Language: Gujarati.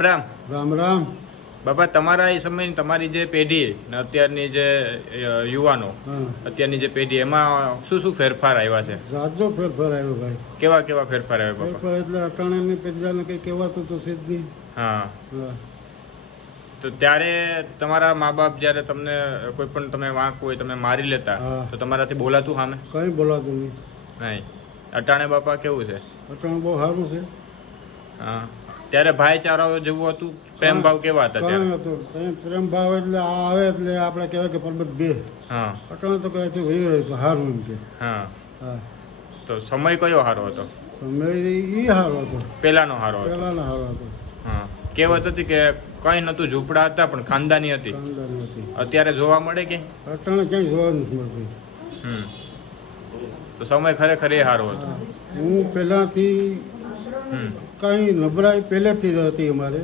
રામ રામ રામ. બાપા, તમારા એ સમયની તમારી જે પેઢી ને અત્યારની જે યુવાનો, હા, અત્યારની જે પેઢી, એમાં શું શું ફેરફાર આવ્યા છે? જાજો ફેરફાર આવ્યો ભાઈ. કેવા કેવા ફેરફાર આવ્યા બાપા? ફેરફાર એટલે અટાણાની પેઢીને કંઈ કહેવાતું તો છે જ નહીં. હા, હા. તો ત્યારે તમારા મા બાપ જ્યારે તમને કોઈ પણ તમે વાંક હોય તમે મારી લેતા, હા. તો તમારાથી બોલાતું સામે? કંઈ બોલાતું નહીં. નહીં. અટાણે બાપા કેવું છે? અટાણું બહુ સારું છે. હા. ત્યારે ભાઈચારો જેવું હતું, પ્રેમ ભાવ કેવા હતા કાંઈ ત્યારે? હતું. કંઈ પ્રેમ ભાવ એટલે આ આવે એટલે આપણે કહેવાય કે પરબત બે. હા અટાણું તો કહે છે ભાઈ તો સારું એમ કે. હા. હા. તો સમય કયો સારો હતો? સમય એ સારો હતો. પેલાનો સારો હતો? પહેલાનો સારો હતો. હા. કહેવત હતી કે કઈ નતું, ઝૂંપડા હતા પણ ખાનદાની હતી. ખાનદાની હતી. અત્યારે જોવા મળે કે? અટાણે ક્યાંય જોવા નથી મળતું. હમ. તો સમય ખરેખર એ સારો હતો. હા. હું પહેલાંથી હમ. કાંઈ નબળાઈ પહેલેથી જ હતી અમારે.